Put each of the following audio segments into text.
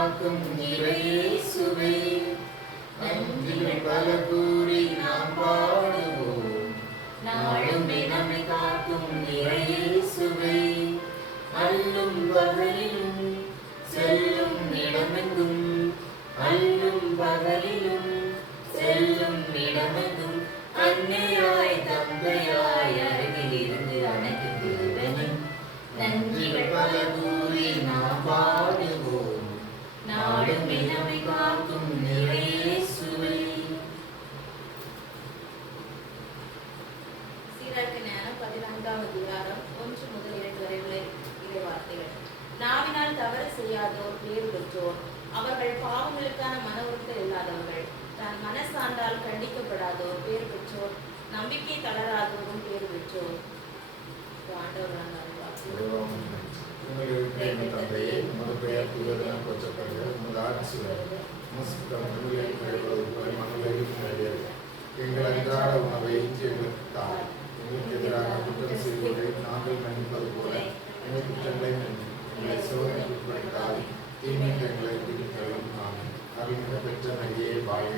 காக்கும் இயேசுவே, நன்றிகள் பல கூறி நாம் பாடுவோம். நாளும் நம்மை காக்கும் இயேசுவே, அல்லும் பகலிலும் செல்லும் இடமெங்கும், அல்லும் பகலிலும் செல்லும் இடமெங்கும் அன்னையாய் தந்தையாய் அருகில் இருந்து அணைக்கும் தேவனே, நன்றிகள் பல கூறி நாம் பாடுவோம். நாடும் நம்மை காக்கும் இயேசுவே. சீராக்கு ஞானம் 14ஆம் அதிகாரம் 1 முதல் 2 வரை உள்ள இறைவார்த்தைகள். நாவினால் தவறு செய்யாதோர் பேறு பெற்றோர், அவர்கள் பாவங்களுக்கான மன உறுத்தல் இல்லாதவர்கள். தன் மனசான்றால் கண்டிக்கப்படாதோர் பேறு பெற்றோர், நம்பிக்கை தளராதோரும் பேறு பெற்றோர். ஆண்டவரான தந்தையே, உமது பெயர் தூயதென போற்றப்படுக. உமது ஆட்சி வருக. எங்கள் அன்றாட உணவை இன்று எங்களுக்கு தாரும். எங்களுக்கு எதிராக குற்றம் செய்வதை நாங்கள் மன்னிப்பது போல எங்கள் குற்றங்களை மன்னியும். எங்களை சோதனைக்கு உட்படுத்தாது, தீமைக்கு எங்களை விடுவித்தருளும். ஆமென். அருள்மிக பெற்ற மரியே வாழ்க.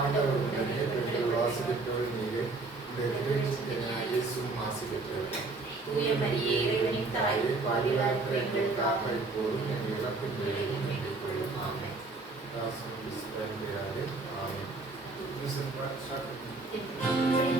ஆண்டவர் உடனே பெண்கள் வாசி பெற்றவர் நீரே, இந்த இயேசுவும் ஆசி பெற்றவர். தூய மரியே, இறைவனின் தாயே, பாவிகளாகிய எங்களுக்காக இப்போதும் எங்கள் இறப்பின் வேளையிலும் வேண்டிக் கொள்ளும். ஆமென். ஆமென்.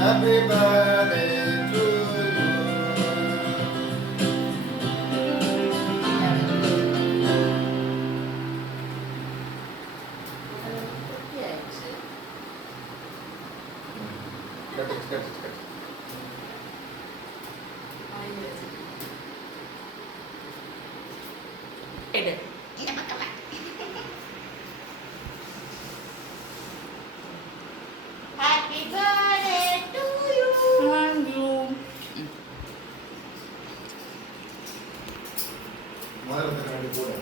Happy birthday to you. Cut it. எடு. Happy birthday to you. Thank you. முதல்ல ரெண்டு போடு.